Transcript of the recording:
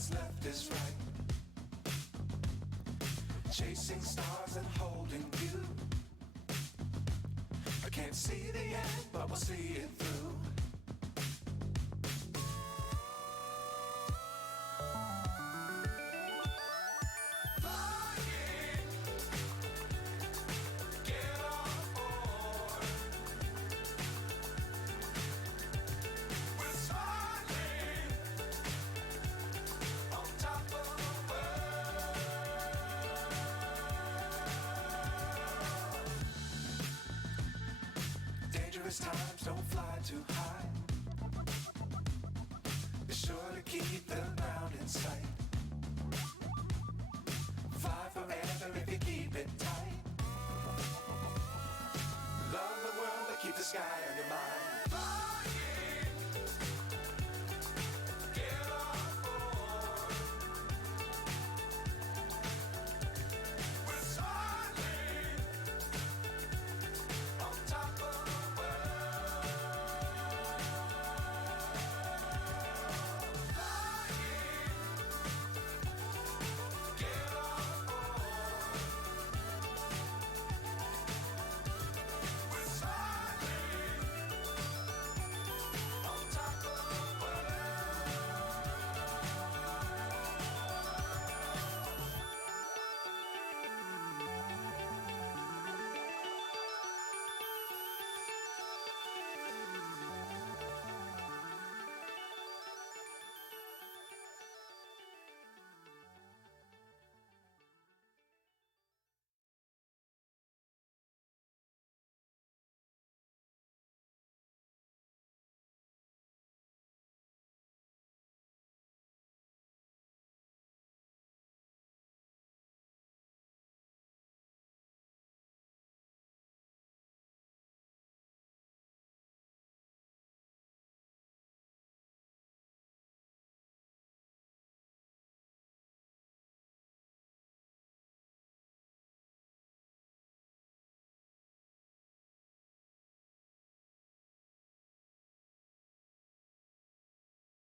what's left is right. Chasing stars and holding you. I can't see the end, but we'll see it through. Times don't fly too high. Be sure to keep the ground in sight. Fly forever if you keep it tight. Love the world but keep the sky